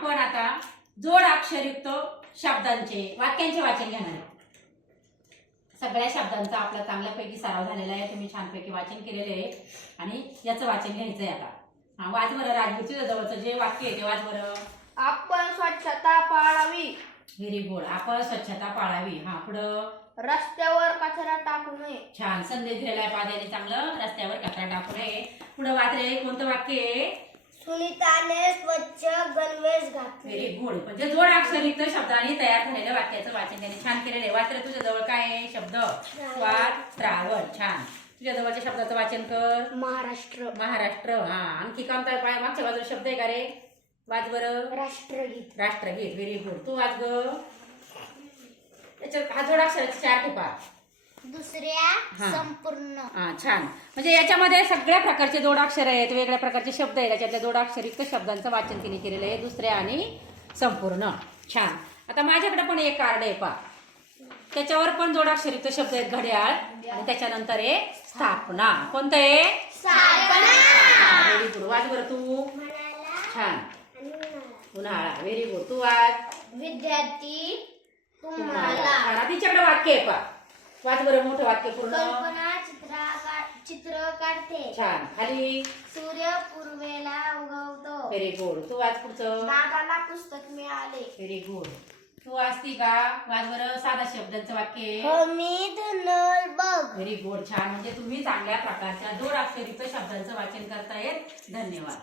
आपण आता जोड अक्षरयुक्त शब्दांचे वाक्यांचे वाचन घेणार आहे. सगळ्या शब्दांचा आपला चांगल्यापैकी सराव झालेला आहे. तुम्ही छानपैकी वाचन केलेले आहे आणि याचं वाचन घ्यायचंय आता. हा वाच बरं राजवीर, तुझ्या जवळचं जे वाक्य आहे ते वाच बरं. आपण स्वच्छता पाळावी. Very good. आपण स्वच्छता पाळावी. हा पुढं. रस्त्यावर कचरा टाकू नये. छान संदेश दिलेला आहे पाद्याने चांगलं. रस्त्यावर कचरा टाकू नये. पुढं वाच रे. कोणतं वाक्य आहे? सुनीताने स्वच्छ गणवेश घातले. Very good. म्हणजे जोड अक्षरयुक्त शब्दांनी तयार झालेल्या वाक्याचं वाचन त्यांनी छान केलेलं आहे. वाच रे. तुझ्या जवळ काय आहे शब्द? स्वाद, श्रावण. छान. तुझ्या जवळच्या शब्दाचं वाचन कर. महाराष्ट्र. महाराष्ट्र. हा आणखी कोणता मागच्या बाजूला शब्द आहे का रे? वाच बरं. राष्ट्रगीत. राष्ट्रगीत. Very good. तू वाच ग. त्याच्यात हा जोड अक्षराचे 4 टिपा. दुसऱ्या संपूर्ण. हा छान. म्हणजे याच्यामध्ये सगळ्या प्रकारचे जोडाक्षर आहेत, वेगवेगळ्या प्रकारचे शब्द आहेत. त्याच्यातल्या जोडाक्षरयुक्त शब्दांचं वाचन तिने केलेलं आहे. दुसऱ्या आणि संपूर्ण. छान. आता माझ्याकडे पण एक कार्ड आहे पा. त्याच्यावर पण जोडाक्षरयुक्त शब्द आहेत. घड्याळ आणि त्याच्यानंतर आहे स्थापना. कोणतं आहे? स्थापना. Very good. वाच बरं तू. छान. उन्हाळा. Very good. तू वाच. विद्यार्थी तुम्हाला. तिच्याकडे वाक्य आहे पा. वाच बरं मोठं वाक्य पूर्ण. कल्पना चित्र काढते. छान. खाली. सूर्य पूर्वेला उगवतो. Very good. तू वाच पुढचं. दादाला पुस्तक मिळाले. Very good. तू वाचती का? वाच बरं. साधा शब्दांचं वाक्य. हमीद नळ बघ. Very good. छान. म्हणजे तुम्ही चांगल्या प्रकारच्या जोड अक्षरयुक्त शब्दांचं वाचन करतायत. धन्यवाद.